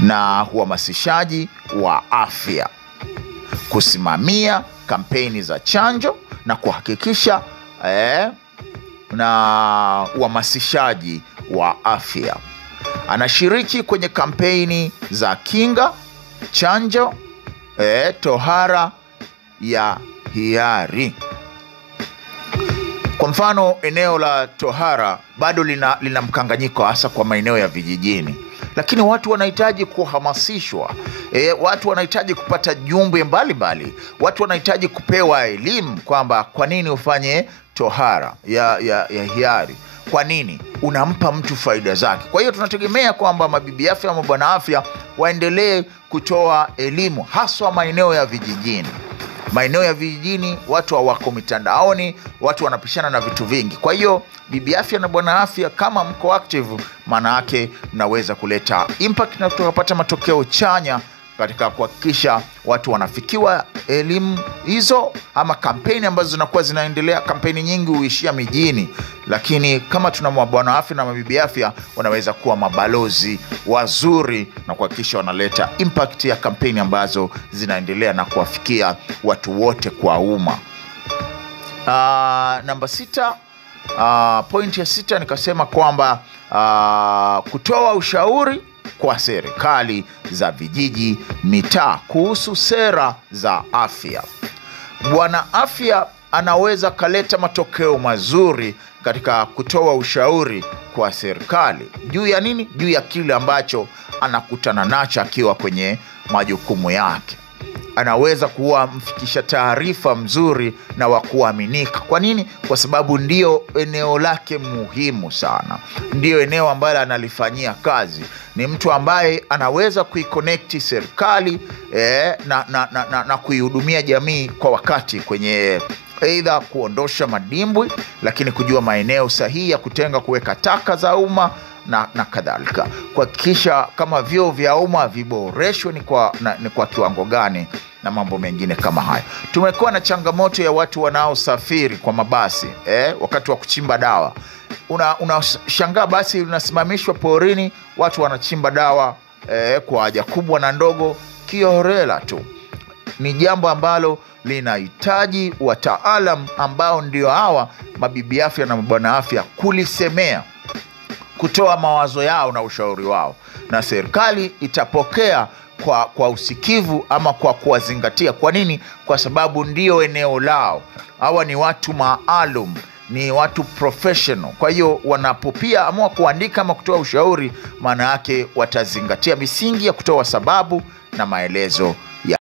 na uhamasishaji wa afya, kusimamia kampeni za chanjo na kuhakikisha na uhamasishaji wa afya. Anashiriki kwenye kampeni za kinga, chanjo, tohara ya hiari. Kwa mfano, eneo la tohara bado lina mkanganyiko, hasa kwa maeneo ya vijijini, lakini watu wanahitaji kuhamasishwa. Watu wanahitaji kupata jumbe mbalimbali. Watu wanahitaji kupewa elimu kwamba kwa nini ufanye tohara ya hiari, kwa nini unampa mtu faida zake. Kwa hiyo tunategemea kwamba mabibi afya ama bwana afya waendelee kutoa elimu, haswa maeneo ya vijijini. Maeneo ya vijijini watu hawako mitandaoni, watu wanapishana na vitu vingi. Kwa hiyo bibi afya na bwana afya, kama mko active, maana yake mnaweza kuleta impact na tukapata matokeo chanya katika kuhakikisha watu wanafikiwa elimu hizo, ama kampeni ambazo zinakuwa zinaendelea. Kampeni nyingi huishia mijini, lakini kama tuna bwana afya na mabibi afya, wanaweza kuwa mabalozi wazuri na kuhakikisha wanaleta impact ya kampeni ambazo zinaendelea na kuwafikia watu wote kwa umma. Namba 6, point ya 6 nikasema kwamba kutoa ushauri kwa serikali za vijiji, mitaa kuhusu sera za afya. Bwana afya anaweza kaleta matokeo mazuri katika kutoa ushauri kwa serikali juu ya nini? Juu ya kile ambacho anakutana nacho akiwa kwenye majukumu yake. Anaweza kuwa mfikisha taarifa mzuri na wa kuaminika. Kwa nini? Kwa sababu ndio eneo lake muhimu sana, ndio eneo ambalo analifanyia kazi. Ni mtu ambaye anaweza kuiconnect serikali na kuihudumia jamii kwa wakati, kwenye aidha kuondosha madimbwi, lakini kujua maeneo sahihi ya kutenga, kuweka taka za umma na kadhalika, kuhakikisha kama vyoo vya umma viboreshwe ni kwa kiwango gani, na mambo mengine kama haya. Tumekuwa na changamoto ya watu wanaosafiri kwa mabasi wakati wa kuchimba dawa. Unashangaa basi linasimamishwa porini, watu wanachimba dawa kwa haja kubwa na ndogo kiholela tu. Ni jambo ambalo linahitaji wataalam ambao ndio hawa mabibi afya na mabwana afya kulisemea, kutoa mawazo yao na ushauri wao, na serikali itapokea kwa usikivu ama kwa kuwazingatia. Kwa nini? Kwa sababu ndio eneo lao. Hawa ni watu maalum, ni watu professional. Kwa hiyo wanapopia amua kuandika ama kutoa ushauri, maana yake watazingatia misingi ya kutoa sababu na maelezo